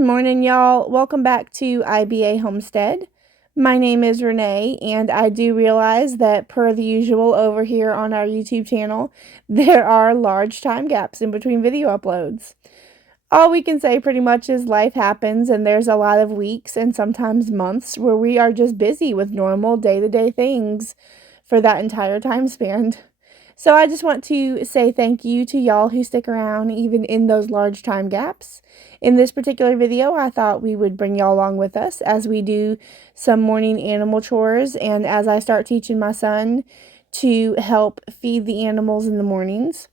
Morning, y'all. Welcome back to IBA Homestead. My name is Renee, and I do realize that per the usual over here on our YouTube channel, there are large time gaps in between video uploads. All we can say pretty much is life happens, and there's a lot of weeks and sometimes months where we are just busy with normal day-to-day things for that entire time span. So I just want to say thank you to y'all who stick around even in those large time gaps. In this particular video, I thought we would bring y'all along with us as we do some morning animal chores and as I start teaching my son to help feed the animals in the mornings.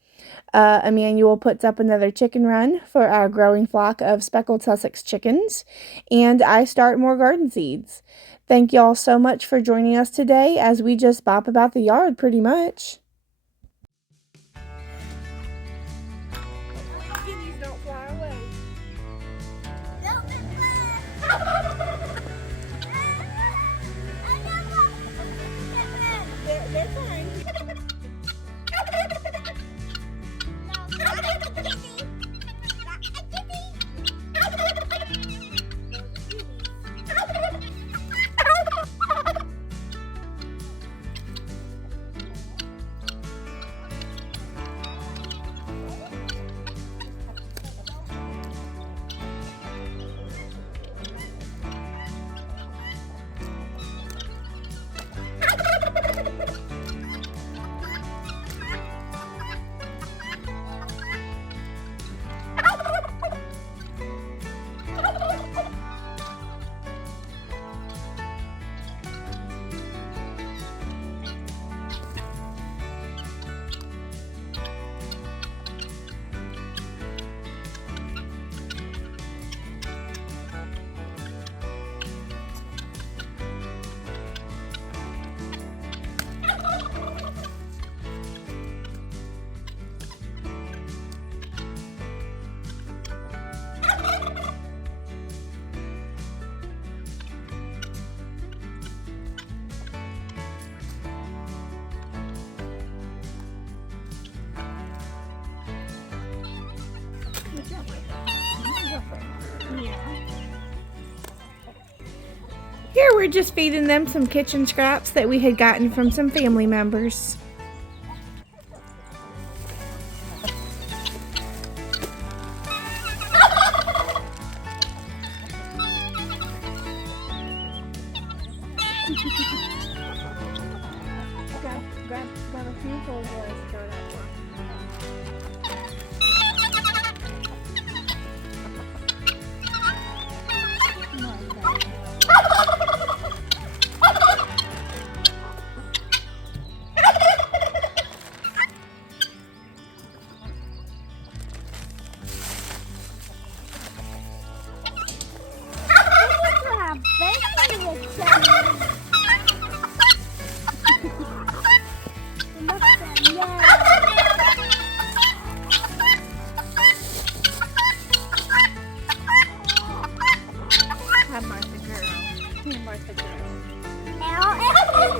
Emmanuel puts up another chicken run for our growing flock of speckled Sussex chickens, and I start more garden seeds. Thank y'all so much for joining us today as we just bop about the yard pretty much. Don't fly away. They're fine. Here we're just feeding them some kitchen scraps that we had gotten from some family members. Got a few full boys to start out for.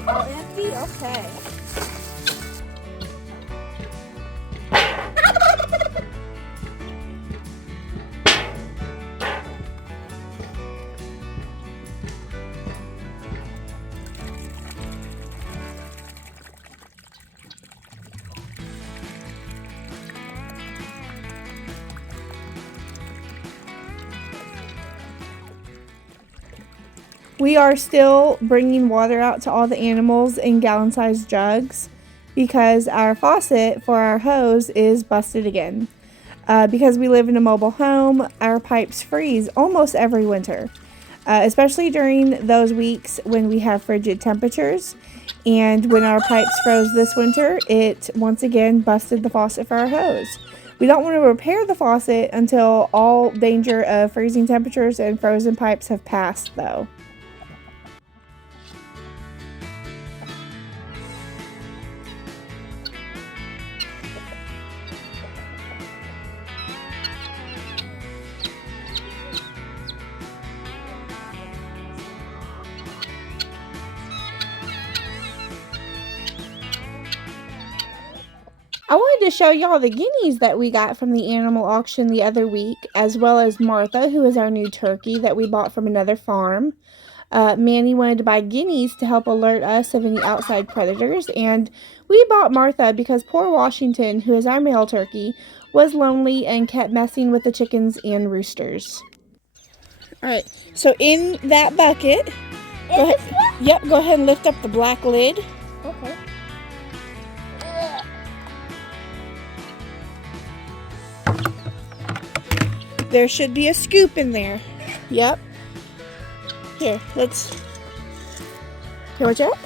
All empty? Okay. We are still bringing water out to all the animals in gallon-sized jugs because our faucet for our hose is busted again. Because we live in a mobile home, our pipes freeze almost every winter, especially during those weeks when we have frigid temperatures. And when our pipes froze this winter, it once again busted the faucet for our hose. We don't want to repair the faucet until all danger of freezing temperatures and frozen pipes have passed, though. I wanted to show y'all the guineas that we got from the animal auction the other week, as well as Martha, who is our new turkey that we bought from another farm. Manny wanted to buy guineas to help alert us of any outside predators, and we bought Martha because poor Washington, who is our male turkey, was lonely and kept messing with the chickens and roosters. Alright, so in that bucket, go ahead and lift up the black lid. Okay. There should be a scoop in there. Yep. Here, let's... Here, watch out.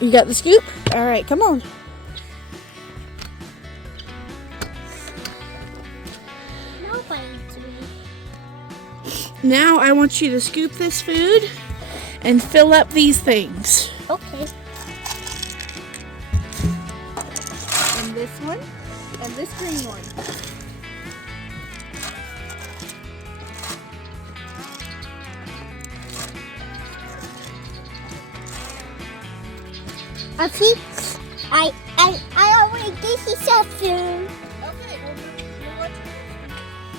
You got the scoop? Alright, come on. Now I want you to scoop this food and fill up these things. Okay. And this one, and this green one. I think I already did something. Okay,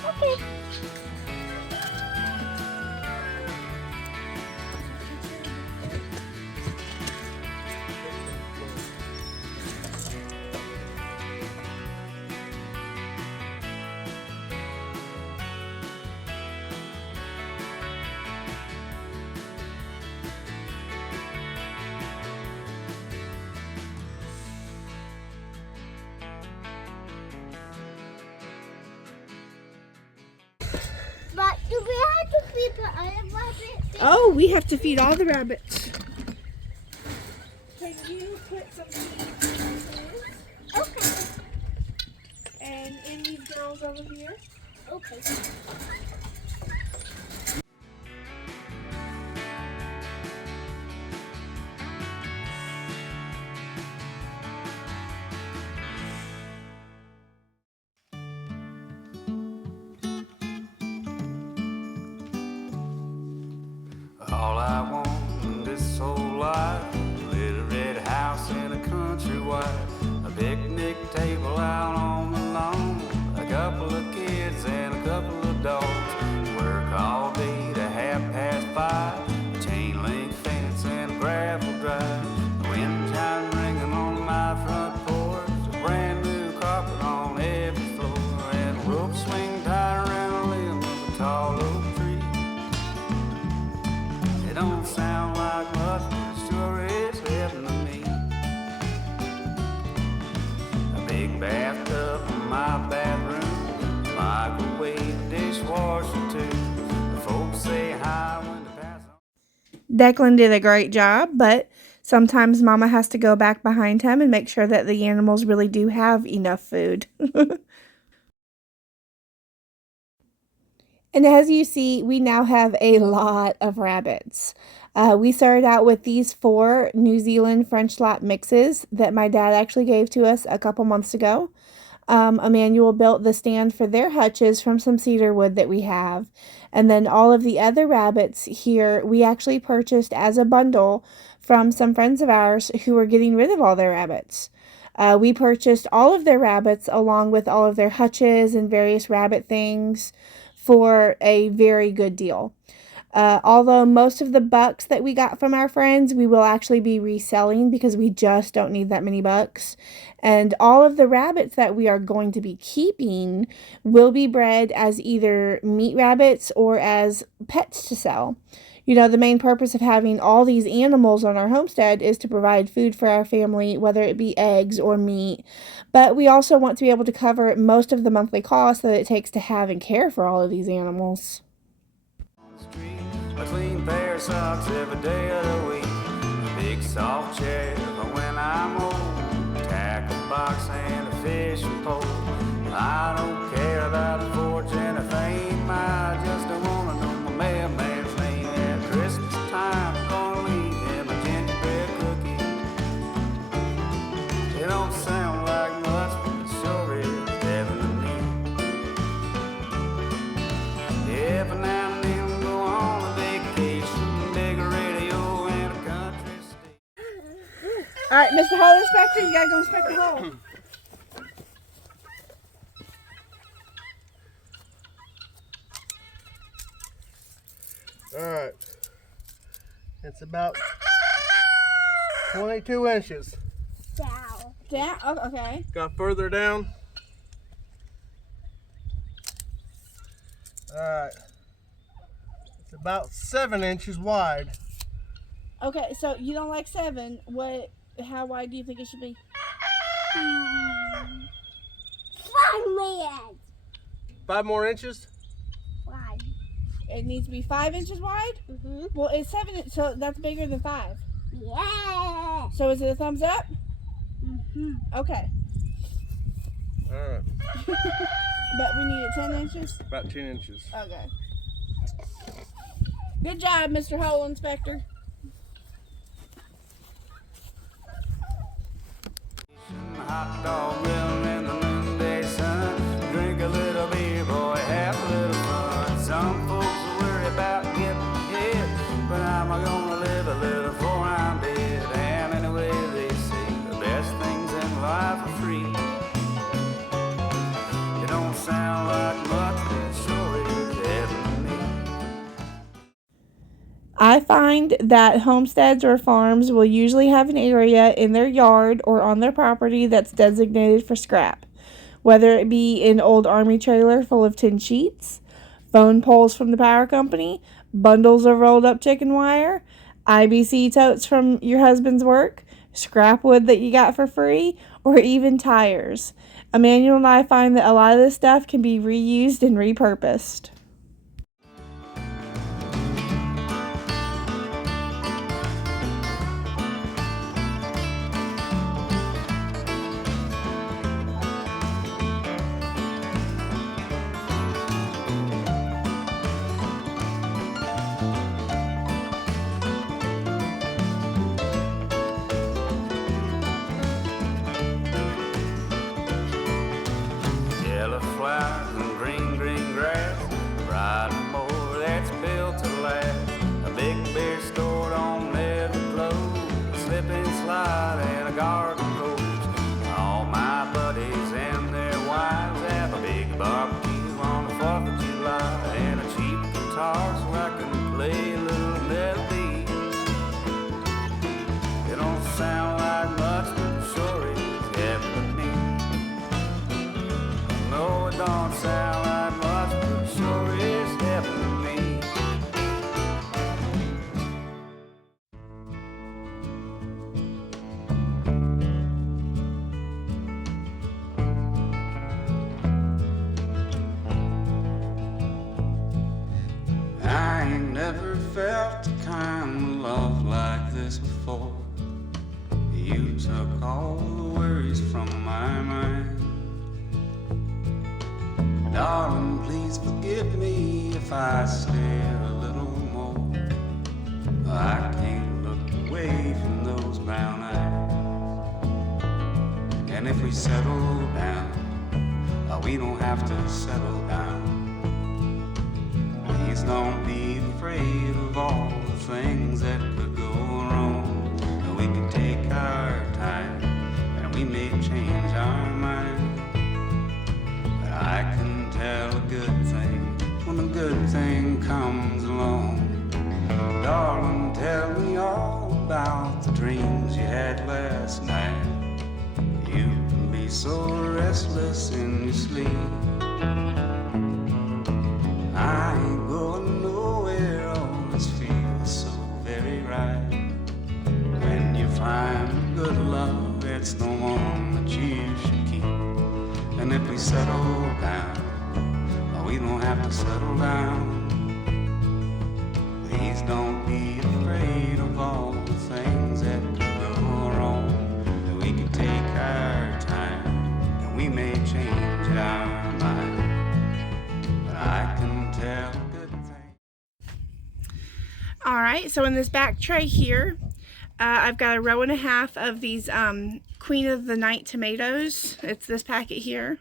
Okay. But do we have to feed the other rabbits? Oh, we have to feed all the rabbits. Can you put some seeds in this? Okay. And in these girls over here? Okay. All I want in this whole life, a little red house in a country wife, a picnic table out on the lawn, a couple of kids and a couple of dogs. Work all day to 5:30, a chain link fence and a gravel drive. The wind chime ringing on my front porch, a brand new carpet on every floor, and a rope swing tied around a limb of a tall oak tree. It don't sound like much, but it sure is heaven to me. A big bathtub in my bathroom, a microwave, a dishwasher too. The folks say hi when they pass on. Declan did a great job, but sometimes Mama has to go back behind him and make sure that the animals really do have enough food. And as you see, we now have a lot of rabbits. We started out with these 4 New Zealand French lap mixes that my dad actually gave to us a couple months ago. Emmanuel built the stand for their hutches from some cedar wood that we have. And then all of the other rabbits here, we actually purchased as a bundle from some friends of ours who were getting rid of all their rabbits. We purchased all of their rabbits along with all of their hutches and various rabbit things for a very good deal. Although most of the bucks that we got from our friends, we will actually be reselling because we just don't need that many bucks. And all of the rabbits that we are going to be keeping will be bred as either meat rabbits or as pets to sell. You know, the main purpose of having all these animals on our homestead is to provide food for our family, whether it be eggs or meat. But we also want to be able to cover most of the monthly costs that it takes to have and care for all of these animals. A clean pair of socks every day of the week, a big soft chair for when I'm old, a tackle box and a fishing pole. I don't care about a fortune or fame, I just don't want to know my mailman's name. At Christmas time, I'm gonna leave him a gingerbread cookie. It don't sound like much, but it sure is heaven to me. Every now and then we go on a vacation, big radio and a country station. All right, Mr. Hole Inspector, you gotta go inspect the hole. Alright. It's about 22 inches. Down. Down? Oh, okay. Got further down. Alright. It's about 7 inches wide. Okay, so you don't like 7. How wide do you think it should be? 5 minutes. 5 more inches? 5. It needs to be 5 inches wide? Mm-hmm. Well, it's 7, so that's bigger than 5. Yeah. So is it a thumbs up? Mm-hmm. Okay. Alright. But we need it 10 inches? About 10 inches. Okay. Good job, Mr. Hole Inspector. Hot dog grill in the noonday sun. Drink a little beer, boy, have a little fun. Some folks worry about getting ahead, but I'm gonna live a little before I'm dead. And anyway, they say the best things in life are free. It don't sound like much, but it sure is heaven to me. I find that homesteads or farms will usually have an area in their yard or on their property that's designated for scrap, whether it be an old army trailer full of tin sheets, phone poles from the power company, bundles of rolled up chicken wire, IBC totes from your husband's work, scrap wood that you got for free, or even tires. Emmanuel and I find that a lot of this stuff can be reused and repurposed. Yellow flowers and green, green grass. Riding mower that's built to last. A big beer store don't never close. A slip and slide and a garden hose. All my buddies and their wives have a big barbecue on the 4th of July. And a cheap guitar so I can play a little melody. It don't sound like much, but it sure is heaven to me. No, it don't sound like much, but it sure is heaven to me. I ain't never felt the kind of love like this before. You took all the worries from my mind. Darling, please forgive me if I stare a little more. I can't look away from those brown eyes. And if we settle down, we don't have to settle down. Please don't be afraid of all the things that could go wrong. We can take our time and we may change our mind. But I can tell a good thing when a good thing comes along. Darling, tell me all about the dreams you had last night. You can be so restless in your sleep. I ain't going nowhere, all this feels so very right. When you find good love, it's the one that you should keep. And if we settle down, we don't have to settle down. Please don't be afraid of all the things that could go wrong. That we can take our time, and we may change our mind. But I can tell a good thing. All right, so in this back tray here, I've got a row and a half of these Queen of the Night tomatoes. It's this packet here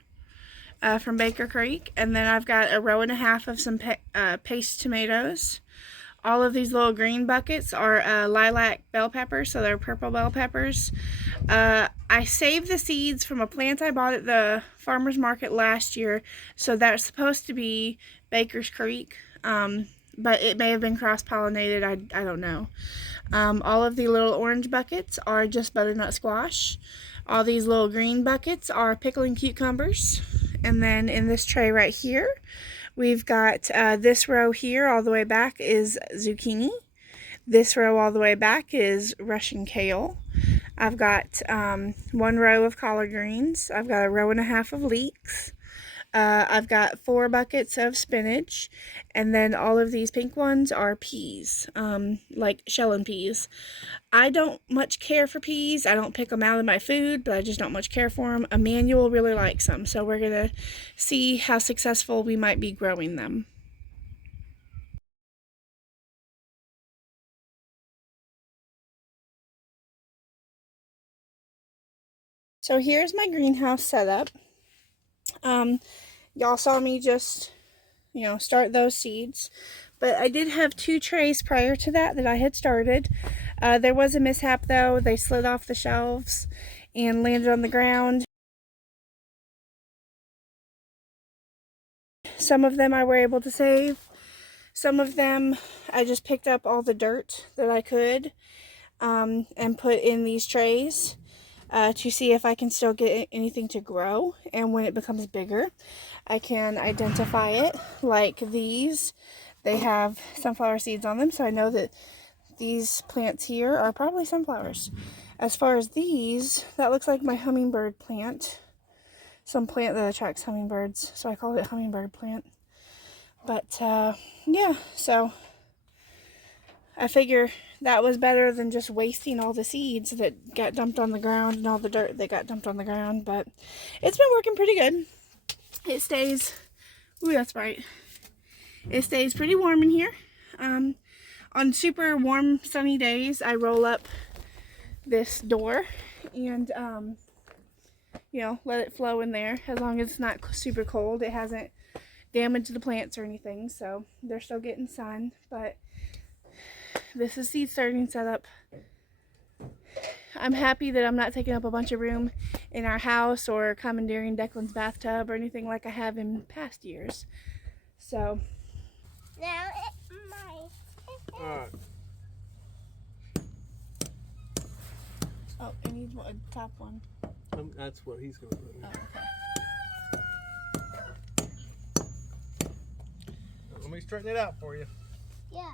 from Baker Creek. And then I've got a row and a half of some paste tomatoes. All of these little green buckets are lilac bell peppers, so they're purple bell peppers. I saved the seeds from a plant I bought at the farmer's market last year, so that's supposed to be Baker's Creek. but it may have been cross-pollinated. I don't know. All of the little orange buckets are just butternut squash. All these little green buckets are pickling cucumbers. And then in this tray right here, we've got this row here all the way back is zucchini. This row all the way back is Russian kale. I've got one row of collard greens. I've got a row and a half of leeks. I've got 4 buckets of spinach, and then all of these pink ones are peas, like shell peas. I don't much care for peas. I don't pick them out of my food, but I just don't much care for them. Emmanuel really likes them, so we're going to see how successful we might be growing them. So here's my greenhouse setup. Y'all saw me just, start those seeds. But I did have 2 trays prior to that I had started. There was a mishap though. They slid off the shelves and landed on the ground. Some of them I were able to save. Some of them I just picked up all the dirt that I could and put in these trays. To see if I can still get anything to grow, and when it becomes bigger I can identify it. Like these, they have sunflower seeds on them, so I know that these plants here are probably sunflowers. As far as these, that looks like my hummingbird plant, some plant that attracts hummingbirds, so I call it hummingbird plant. But yeah, so I figure that was better than just wasting all the seeds that got dumped on the ground and all the dirt that got dumped on the ground. But it's been working pretty good. It stays, ooh, that's bright. It stays pretty warm in here. On super warm sunny days, I roll up this door and, let it flow in there. As long as it's not super cold, it hasn't damaged the plants or anything, so they're still getting sun. But this is seed starting setup. I'm happy that I'm not taking up a bunch of room in our house or commandeering Declan's bathtub or anything like I have in past years. So Now it's my. Alright. oh, it needs a top one. That's what he's going to put in. Oh, okay. Let me straighten it out for you. Yeah.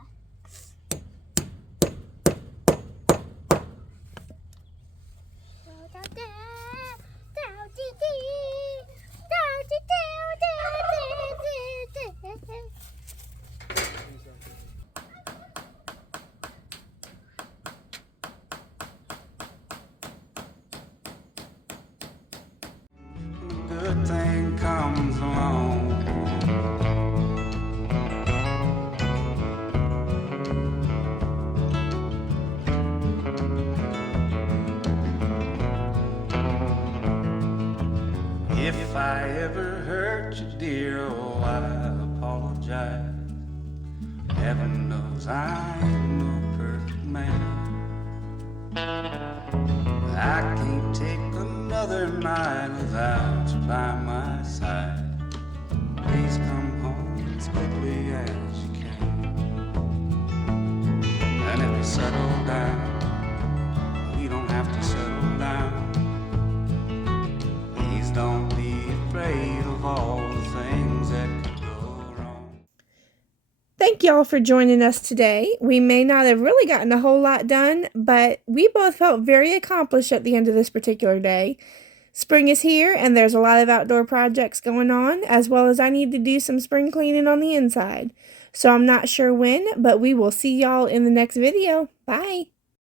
Good thing comes along. If I ever hurt you, dear, oh, I apologize. Heaven knows I ain't no perfect man. I can't take another night without you by my side. Please come home as quickly as you can. And if you settle down, we don't have to settle down. Please don't be afraid of all the things that could go wrong. Thank y'all for joining us today. We may not have really gotten a whole lot done, but we both felt very accomplished at the end of this particular day. Spring is here, and there's a lot of outdoor projects going on, as well as I need to do some spring cleaning on the inside. So I'm not sure when, but we will see y'all in the next video. Bye!